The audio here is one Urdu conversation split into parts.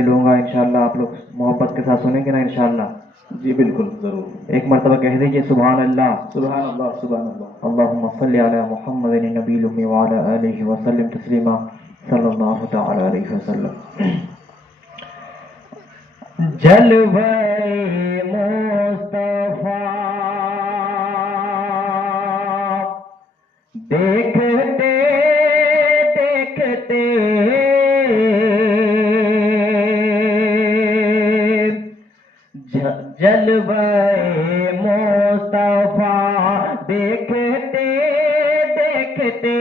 لوں گا انشاءاللہ. آپ لوگ محبت کے ساتھ سنیں گے نا انشاءاللہ؟ جی بالکل ضرور. ایک مرتبہ کہہ دیجیے سبحان اللہ. سبحان اللہ سبحان اللہ. اللہم صلی علی محمد النبی الامی وعلی آلہ وسلم تسلیما صلی اللہ تعالی علیہ وسلم. جلوہ مصطفیٰ دیکھتے دیکھتے جلوہ مصطفیٰ دیکھتے دیکھتے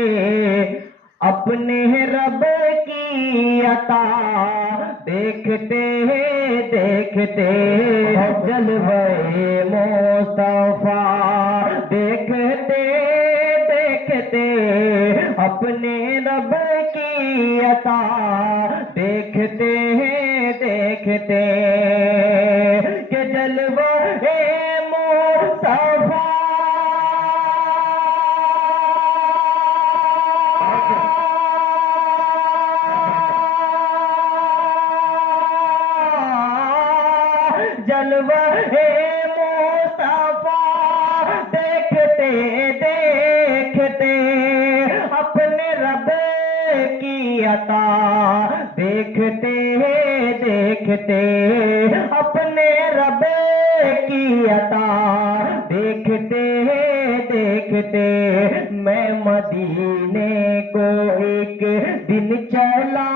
اپنے رب کی عطا دیکھتے دیکھتے جلوہ مصطفیٰ دیکھتے دیکھتے اپنے رب کی عطا دیکھتے دیکھتے کہ جلوہ مصطفیٰ جلوہ مصطفیٰ دیکھتے دیکھتے اپنے رب کی عطا دیکھتے دیکھتے اپنے رب کی عطا دیکھتے دیکھتے میں مدینے کو ایک دن چلا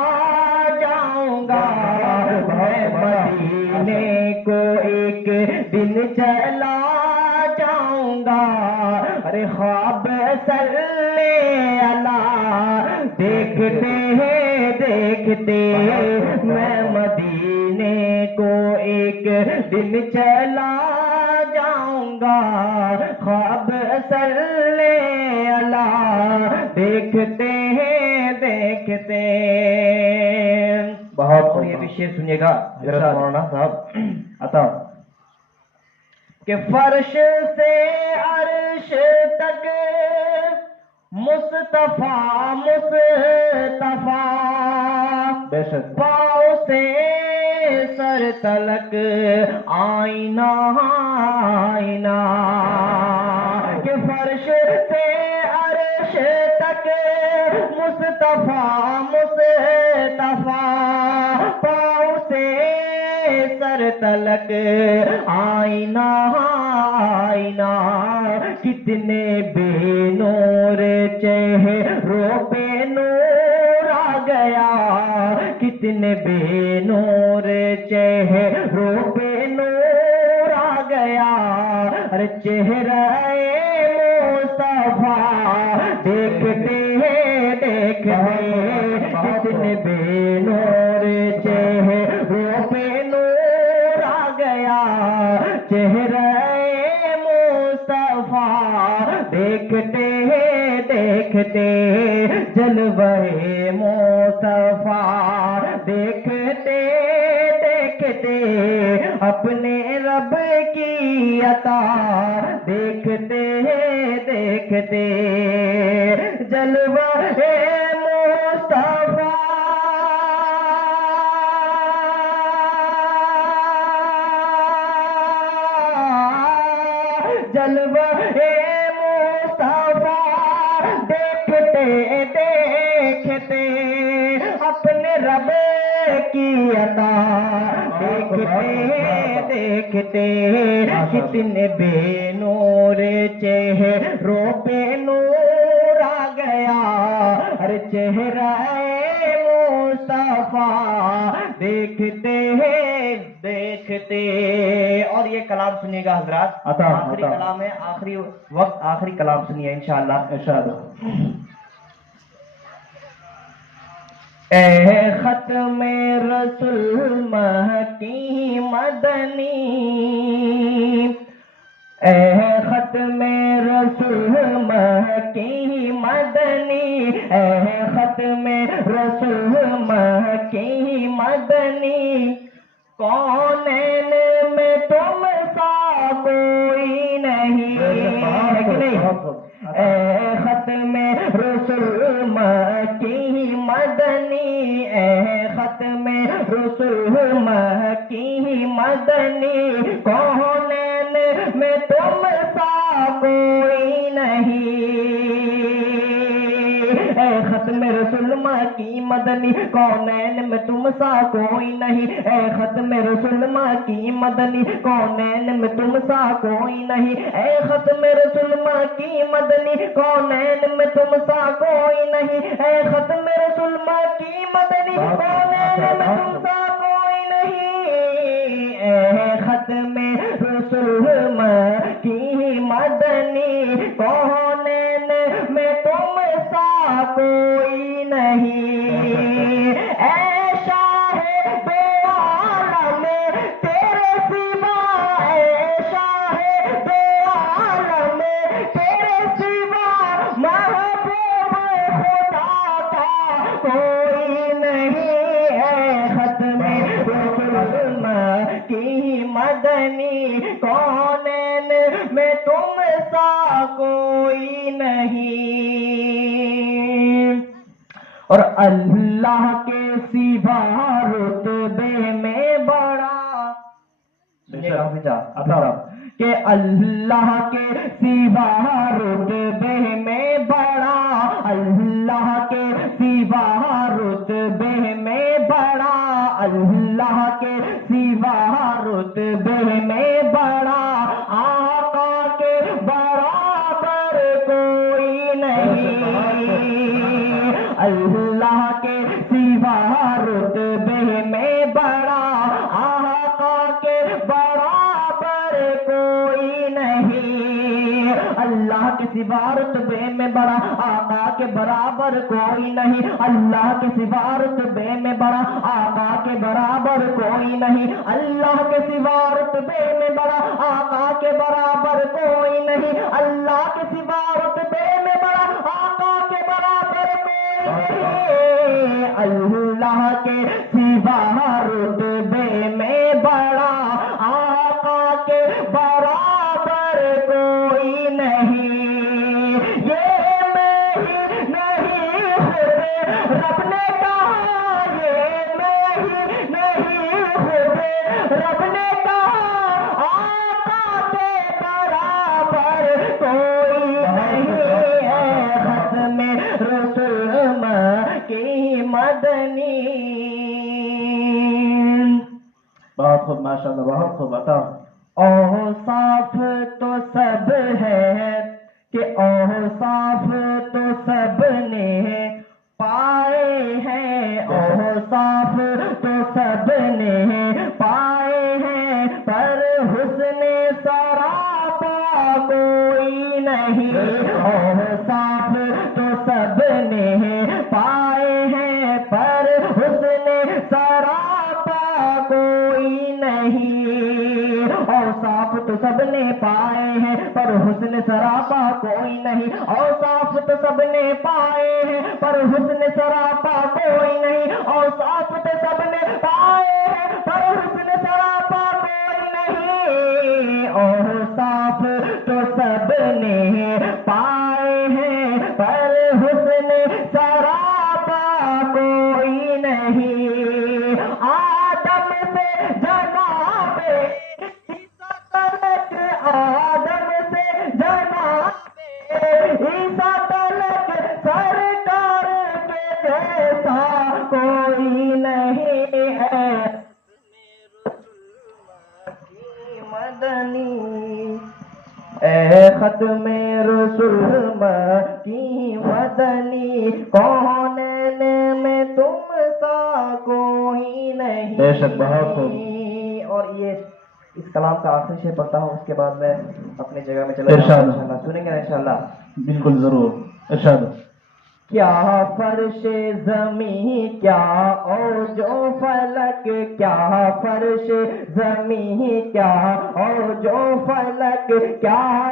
جاؤں گا. میں مدینے کو ایک دن چلا جاؤں گا. ارے خواب صلی اللہ دیکھتے دیکھتے میں مدینے کو ایک دن چلا جاؤں گا. خواب صلی اللہ دیکھتے دیکھتے. بہت یہ بھی شعر سنیے گا مولانا صاحب عطا کہ فرش سے عرش تک مصطفیٰ مصطفیٰ بے شک. پاؤں سے سر تلک آئینہ آئینہ کہ فرش سے عرش تک مصطفیٰ مصطفیٰ پاؤں سے سر تلک آئینہ آئینہ. کتنے بے نور چہروں پہ نور آ گیا. کتنے بے نور چہروں پہ نور آ گیا. ارے چہرہ مصطفیٰ دیکھتے دیکھتے کتنے بے نور چہروں پہ نور آ گیا. چہرہ مصطفیٰ دیکھتے دیکھتے جلوہ مصطفیٰ دیکھتے دیکھتے اپنے رب کی عطا دیکھتے دیکھتے جلوہ مصطفیٰ جلوہ مصطفیٰ دیکھتے دیکھتے اپنے رب کی عطا دیکھتے دیکھتے کتنے بے نور چہروں پہ نور آ گیا. ارے چہرہ مصطفیٰ دیکھتے دیکھتے. اور یہ کلام سنیے گا حضرات, آخری کلام ہے, آخری وقت آخری کلام سنیے انشاءاللہ ارشاد. اے ختم رسول مہدی مدنی اے ختم رسول مہدی مدنی اے ختم رسول مہدی مدنی کونین میں تم سا کوئی نہیں اے ختم رسول مکی مدنی اے ختم رسول رسول مکی مدنی کونین میں تم سا کوئی نہیں اے ختم رسول مکی مدنی کونین میں تم سا کوئی نہیں اے ختم رسول مکی مدنی کونین میں تم سا کوئی نہیں اے ختم رسول مکی مدنی کونین میں تم سا کوئی نہیں اے ختم رسول مکی مدنی کونین میں تم سا کوئی نہیں اے ختم رسول مکی مدنی کونین میں تم سا کوئی نہیں اے شاہ بے عالم تیرے سوا اے شاہ بے عالم تیرے سوا محبوب خدا کا کوئی نہیں اے ختم رسول مکی مدنی کونین میں تم سا کوئی نہیں اور اللہ کے سوا رتبے میں بڑا کہ اللہ کے سوا رتبے میں بڑا اللہ کے سوا رتبے میں بڑا اللہ کے سوا رتبے میں بڑا آقا کے برابر کوئی نہیں اللہ کے سوا رتبے میں بڑا آقا کے برابر کوئی نہیں اللہ کے سوا رتبے میں بڑا آقا کے برابر کوئی نہیں اللہ کے سوا رتبے میں بڑا آقا کے برابر کوئی نہیں اللہ کے سوا رتبے میں بڑا آقا کے برابر کوئی نہیں اللہ کے سوا رتبے میں بڑا آقا کے برابر کوئی نہیں اللہ کے سوا رتبے میں بڑا آقا کے برابر کوئی نہیں یہ میں ہی نہیں خود رب نے کہا یہ میں ہی نہیں خود رب نے کہا آقا کے برابر کوئی نہیں ہے ختم رسول مکی مدنی بہت خوب ماشاء اللہ بہت خوب عطا اوصاف تو سب ہے کہ اوصاف تو سب نے پائے ہیں اوصاف تو سب نے پائے ہیں پر حسن سراپا کوئی نہیں اوصاف تو سب نے پائے ہیں پر حسن سراپا کوئی نہیں اوصاف تو سب نے پائے ہیں پر حسن سراپا کوئی نہیں اوصاف تو سب نے پائے ہیں پر حسن سراپا کوئی نہیں اوصاف تو سب نے پائے ہیں پر حسن سراپا کوئی نہیں اوصاف تو سب نے پائے ہیں پر حسن سراپا کوئی نہیں آدم سے جناب عیسیٰ تلک آدم سے جناب عیسیٰ تلک سرکار کے جیسا کوئی نہیں ہے مدنی اے ختم رسول مکی مدنی کونین میں تم سا کوئی نہیں بے شک بہت خوب اور یہ اس کلام کا آخری شعر پڑھتا ہوں اس کے بعد میں اپنی جگہ میں چلا جاؤں ارشاد انشاءاللہ سنیں گے انشاءاللہ بالکل ضرور ارشاد کیا فرش زمین کیا اوج و فلک کیا فرش زمین کیا اوج و فلک کیا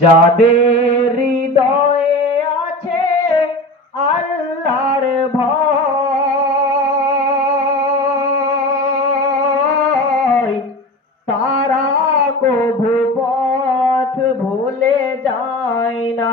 যাদের হৃদয়ে আছে আল্লাহর ভয়, তারা কভু পথ ভুলে যায় না।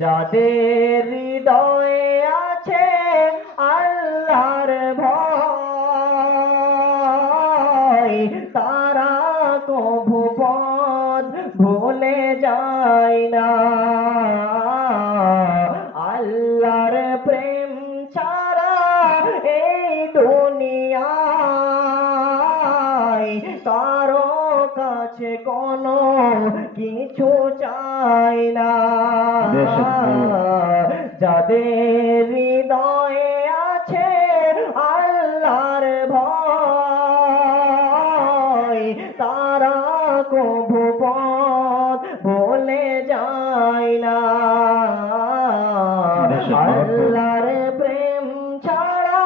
যাদের হৃদয়ে আছে আল্লাহর ভয়, তারা কভু পথ ভুলে যায় না। আল্লাহর প্রেম ছাড়া এই দুনিয়ায় কারো কাছে কোনো কিছু চাই না। যাদের হৃদয়ে আছে আল্লাহর ভয়, তারা কভু পথ ভুলে যায় না। আল্লাহর প্রেম ছাড়া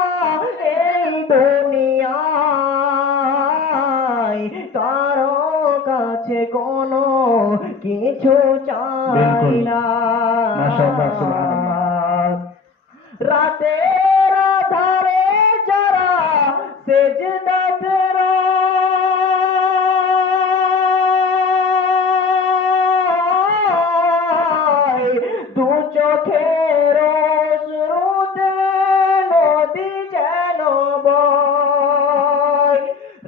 এই দুনিয়ায় কারো কাছে কোনো কিছু চাই না। মাশাআল্লাহ, সুবহানাল্লাহ। রাতের আধারে যারা সেজদাতে রয়, দু চোখের অশ্রুতে নদী যেন বয়।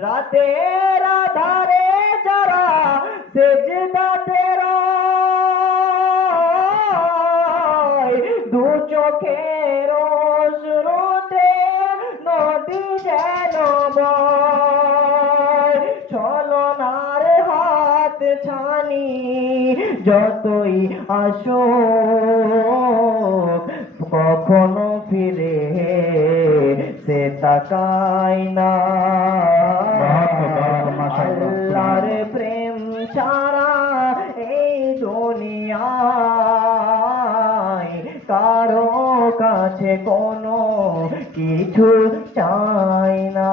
রাতের আধারে যারা সেজদাতে রয়, দু চোখের অশ্রুতে নদী যেন বয়। ছলনার হাত ছানি যতই আসো কখনো ফিরে সে তাকায় না। আল্লাহর প্রেম ছাড়া এই দুনিয়ায় কারো কাছে কোনো কিছু চাই না।